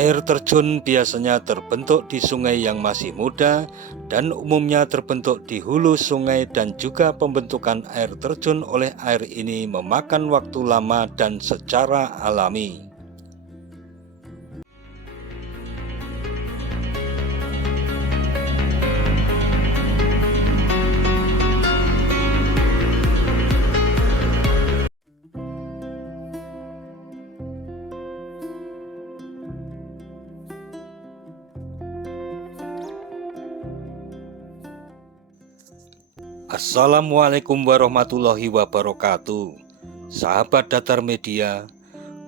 Air terjun biasanya terbentuk di sungai yang masih muda dan umumnya terbentuk di hulu sungai, dan juga pembentukan air terjun oleh air ini memakan waktu lama dan secara alami. Assalamualaikum warahmatullahi wabarakatuh. Sahabat Datar Media,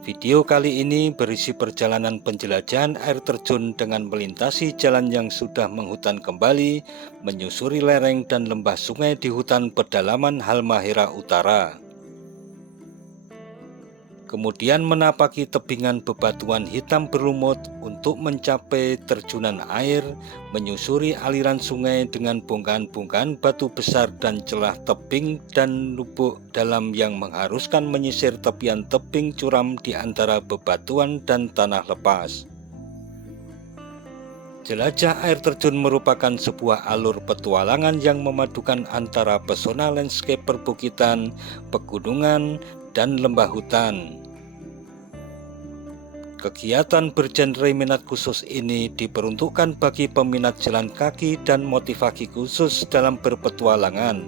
video kali ini berisi perjalanan penjelajahan air terjun dengan melintasi jalan yang sudah menghutan kembali, menyusuri lereng dan lembah sungai di hutan pedalaman Halmahera Utara. Kemudian menapaki tebingan bebatuan hitam berlumut untuk mencapai terjunan air, menyusuri aliran sungai dengan bongkahan-bongkahan batu besar dan celah tebing dan lubuk dalam yang mengharuskan menyisir tepian tebing curam di antara bebatuan dan tanah lepas. Jelajah air terjun merupakan sebuah alur petualangan yang memadukan antara pesona landscape perbukitan, pegunungan, dan lembah hutan. Kegiatan bergenre minat khusus ini diperuntukkan bagi peminat jalan kaki dan motivasi khusus dalam berpetualangan,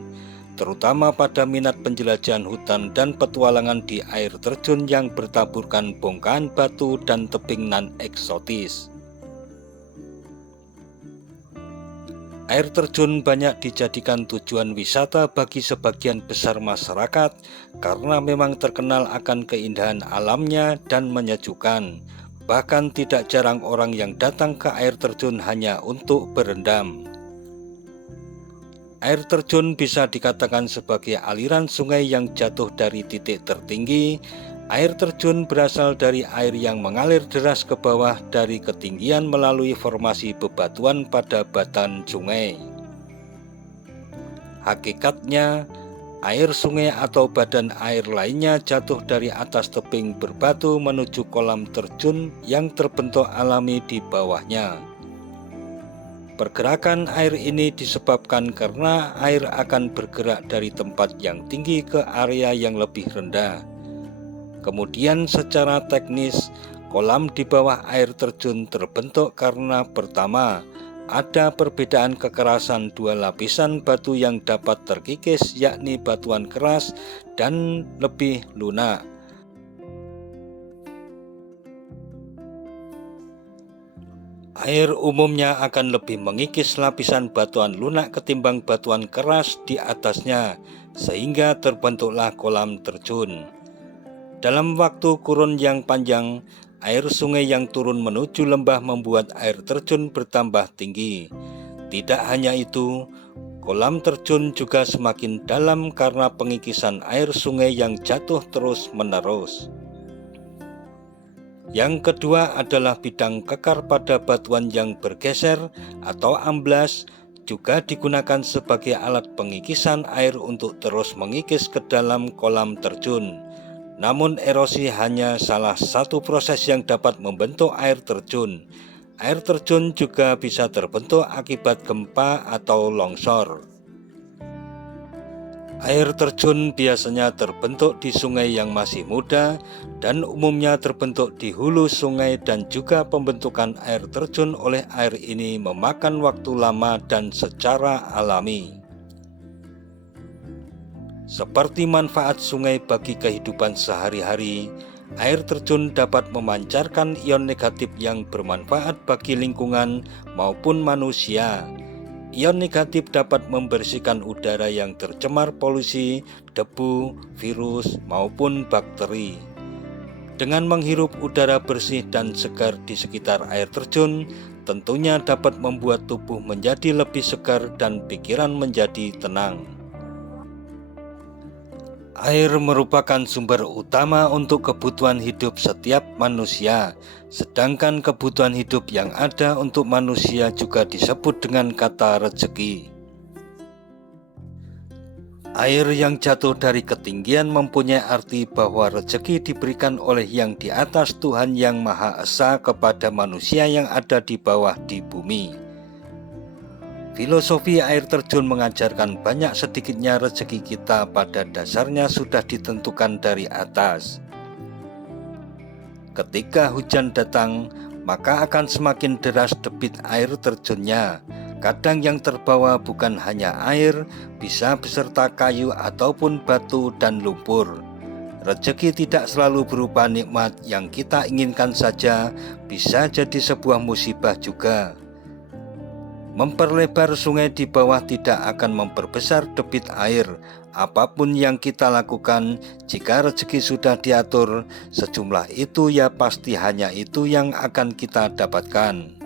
terutama pada minat penjelajahan hutan dan petualangan di air terjun yang bertaburkan bongkahan batu dan tebing nan eksotis. Air terjun banyak dijadikan tujuan wisata bagi sebagian besar masyarakat karena memang terkenal akan keindahan alamnya dan menyejukkan. Bahkan tidak jarang orang yang datang ke air terjun hanya untuk berendam. Air terjun bisa dikatakan sebagai aliran sungai yang jatuh dari titik tertinggi. Air terjun berasal dari air yang mengalir deras ke bawah dari ketinggian melalui formasi bebatuan pada batan sungai. Hakikatnya, air sungai atau badan air lainnya jatuh dari atas tebing berbatu menuju kolam terjun yang terbentuk alami di bawahnya. Pergerakan air ini disebabkan karena air akan bergerak dari tempat yang tinggi ke area yang lebih rendah. Kemudian secara teknis, kolam di bawah air terjun terbentuk karena pertama, ada perbedaan kekerasan dua lapisan batu yang dapat terkikis, yakni batuan keras dan lebih lunak. Air umumnya akan lebih mengikis lapisan batuan lunak ketimbang batuan keras di atasnya, sehingga terbentuklah kolam terjun. Dalam waktu kurun yang panjang, air sungai yang turun menuju lembah membuat air terjun bertambah tinggi. Tidak hanya itu, kolam terjun juga semakin dalam karena pengikisan air sungai yang jatuh terus-menerus. Yang kedua adalah bidang kekar pada batuan yang bergeser atau amblas, juga digunakan sebagai alat pengikisan air untuk terus mengikis ke dalam kolam terjun. Namun erosi hanya salah satu proses yang dapat membentuk air terjun. Air terjun juga bisa terbentuk akibat gempa atau longsor. Air terjun biasanya terbentuk di sungai yang masih muda dan umumnya terbentuk di hulu sungai, dan juga pembentukan air terjun oleh air ini memakan waktu lama dan secara alami. Seperti manfaat sungai bagi kehidupan sehari-hari, air terjun dapat memancarkan ion negatif yang bermanfaat bagi lingkungan maupun manusia. Ion negatif dapat membersihkan udara yang tercemar polusi, debu, virus, maupun bakteri. Dengan menghirup udara bersih dan segar di sekitar air terjun, tentunya dapat membuat tubuh menjadi lebih segar dan pikiran menjadi tenang. Air merupakan sumber utama untuk kebutuhan hidup setiap manusia, sedangkan kebutuhan hidup yang ada untuk manusia juga disebut dengan kata rezeki. Air yang jatuh dari ketinggian mempunyai arti bahwa rezeki diberikan oleh yang di atas Tuhan Yang Maha Esa kepada manusia yang ada di bawah di bumi. Filosofi air terjun mengajarkan banyak sedikitnya rezeki kita pada dasarnya sudah ditentukan dari atas. Ketika hujan datang, maka akan semakin deras debit air terjunnya. Kadang yang terbawa bukan hanya air, bisa beserta kayu ataupun batu dan lumpur. Rezeki tidak selalu berupa nikmat yang kita inginkan saja, bisa jadi sebuah musibah juga. Memperlebar sungai di bawah tidak akan memperbesar debit air. Apapun yang kita lakukan, jika rezeki sudah diatur, sejumlah itu ya pasti hanya itu yang akan kita dapatkan.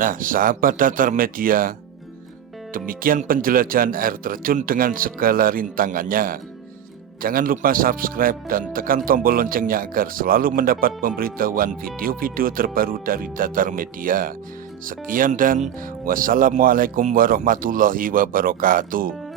Nah, sahabat Datar Media, demikian penjelajahan air terjun dengan segala rintangannya. Jangan lupa subscribe dan tekan tombol loncengnya agar selalu mendapat pemberitahuan video-video terbaru dari Datar Media. Sekian dan wassalamualaikum warahmatullahi wabarakatuh.